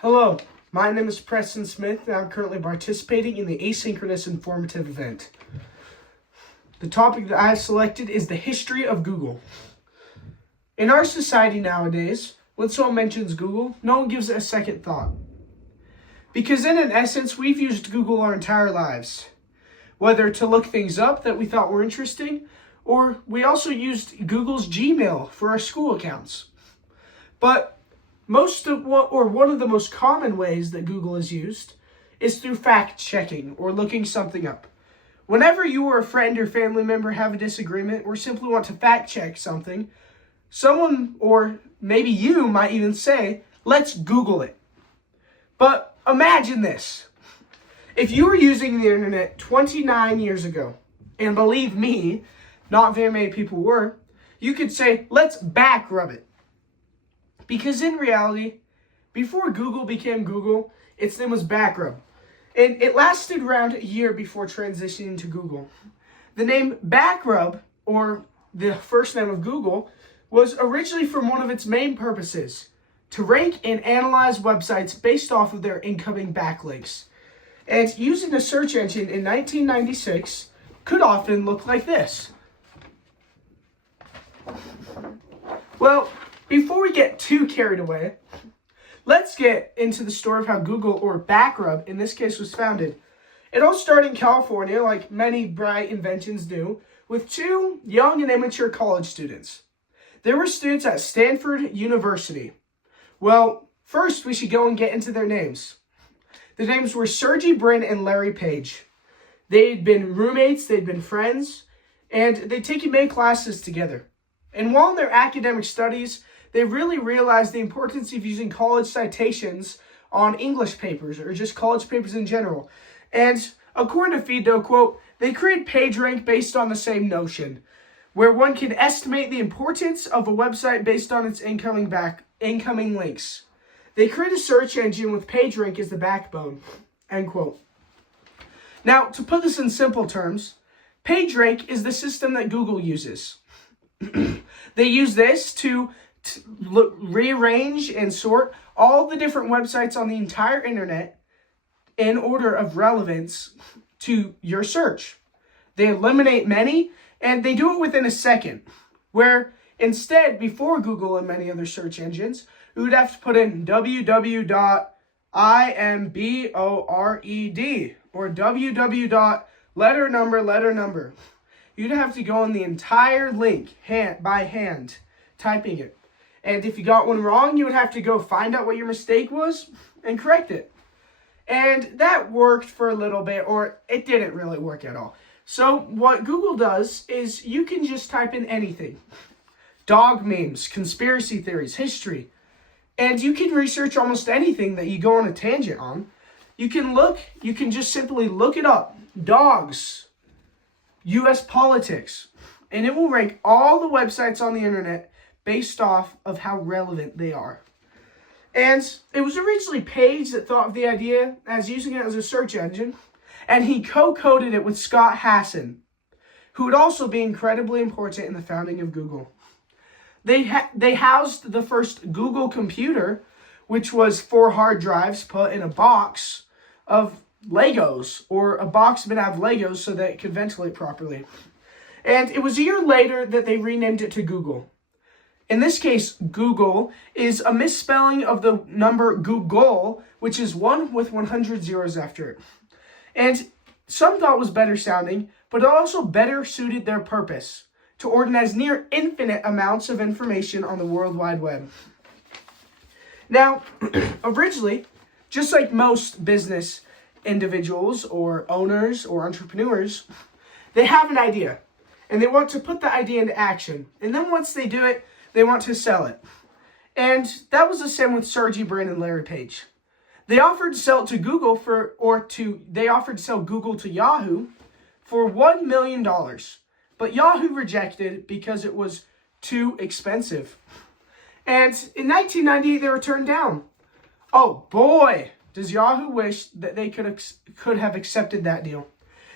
Hello, my name is Preston Smith, and I'm currently participating in the asynchronous informative event. The topic that I have selected is the history of Google. In our society nowadays, when someone mentions Google, no one gives it a second thought. Because in essence, we've used Google our entire lives. Whether to look things up that we thought were interesting, or we also used Google's Gmail for our school accounts. But one of the most common ways that Google is used is through fact checking or looking something up. Whenever you or a friend or family member have a disagreement or simply want to fact check something, someone or maybe you might even say, let's Google it. But imagine this. If you were using the internet 29 years ago, and believe me, not very many people were, you could say, let's back rub it. Because in reality, before Google became Google, its name was Backrub. And it lasted around a year before transitioning to Google. The name Backrub, or the first name of Google, was originally from one of its main purposes, to rank and analyze websites based off of their incoming backlinks. And using a search engine in 1996 could often look like this. Well, before we get too carried away, let's get into the story of how Google, or Backrub in this case, was founded. It all started in California, like many bright inventions do, with two young and immature college students. They were students at Stanford University. Well, first we should go and get into their names. Their names were Sergey Brin and Larry Page. They'd been roommates, they'd been friends, and they'd taken many classes together. And while in their academic studies, they really realized the importance of using college citations on English papers, or just college papers in general. And according to Fido, quote, they created PageRank based on the same notion, where one can estimate the importance of a website based on its incoming links. They created a search engine with PageRank as the backbone, end quote. Now, to put this in simple terms, PageRank is the system that Google uses. They use this to rearrange and sort all the different websites on the entire internet in order of relevance to your search. They eliminate many, and they do it within a second, where instead, before Google and many other search engines, we would have to put in www.imbored or www.letter number. You'd have to go on the entire link by hand, typing it. And if you got one wrong, you would have to go find out what your mistake was and correct it. And that worked for a little bit, or it didn't really work at all. So what Google does is you can just type in anything. Dog memes, conspiracy theories, history. And you can research almost anything that you go on a tangent on. You can just simply look it up. Dogs, U.S. politics, and it will rank all the websites on the internet based off of how relevant they are. And it was originally Page that thought of the idea as using it as a search engine, and he co-coded it with Scott Hasson, who would also be incredibly important in the founding of Google. They housed the first Google computer, which was 4 hard drives put in a box of Legos, or a box made out of Legos so that it could ventilate properly. And it was a year later that they renamed it to Google. In this case, Google is a misspelling of the number Google, which is 1 with 100 zeros after it. And some thought it was better sounding, but it also better suited their purpose, to organize near infinite amounts of information on the World Wide Web. Now, originally, just like most business individuals or owners or entrepreneurs, they have an idea and they want to put the idea into action. And then once they do it, they want to sell it. And that was the same with Sergey Brin and Larry Page. They offered to sell it to Google they offered to sell Google to Yahoo for $1 million. But Yahoo rejected it because it was too expensive. And in 1998, they were turned down. Oh boy, does Yahoo wish that they could have accepted that deal.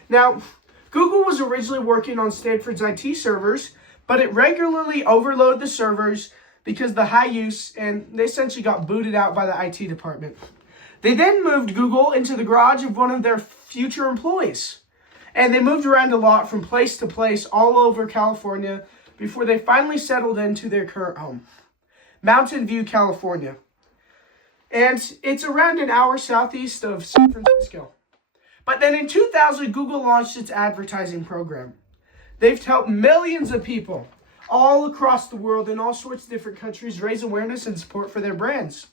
Now, Google was originally working on Stanford's IT servers, but it regularly overloaded the servers because the high use, and they essentially got booted out by the IT department. They then moved Google into the garage of one of their future employees. And they moved around a lot from place to place all over California before they finally settled into their current home, Mountain View, California. And it's around an hour southeast of San Francisco. But then in 2000, Google launched its advertising program. They've helped millions of people all across the world in all sorts of different countries raise awareness and support for their brands.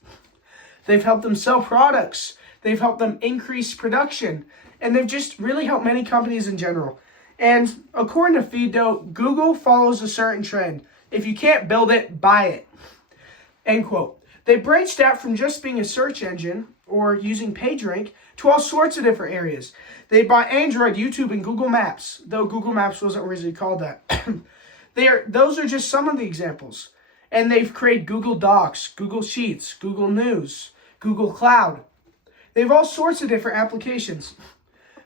They've helped them sell products. They've helped them increase production. And they've just really helped many companies in general. And according to FeedNote, Google follows a certain trend. If you can't build it, buy it. End quote. They branched out from just being a search engine or using PageRank to all sorts of different areas. They bought Android, YouTube, and Google Maps, though Google Maps wasn't originally called that. Those are just some of the examples. And they've created Google Docs, Google Sheets, Google News, Google Cloud. They have all sorts of different applications.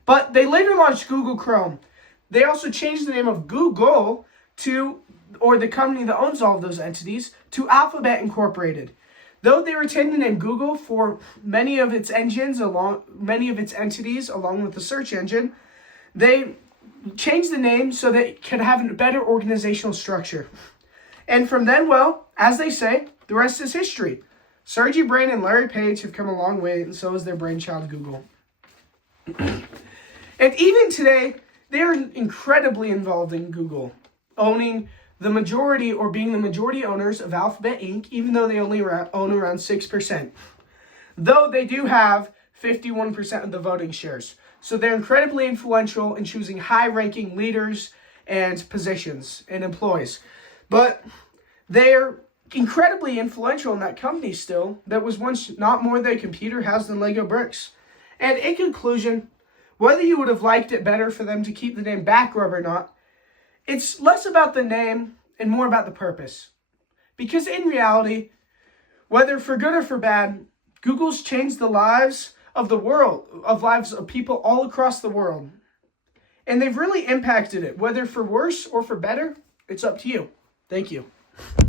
But they later launched Google Chrome. They also changed the name of Google to, or the company that owns all of those entities, to Alphabet Incorporated. Though they retained the name Google for many of its entities along with the search engine, they changed the name so that it could have a better organizational structure. And from then, well, as they say, the rest is history. Sergey Brin and Larry Page have come a long way, and so has their brainchild, Google. And even today, they are incredibly involved in Google, owning the majority or being the majority owners of Alphabet Inc., even though they only own around 6%. Though they do have 51% of the voting shares. So they're incredibly influential in choosing high-ranking leaders and positions and employees. But they're incredibly influential in that company still that was once not more than a computer housed in Lego bricks. And in conclusion, whether you would have liked it better for them to keep the name Backrub or not, it's less about the name and more about the purpose. Because in reality, whether for good or for bad, Google's changed the lives of the world, lives of people all across the world. And they've really impacted it, whether for worse or for better, it's up to you. Thank you.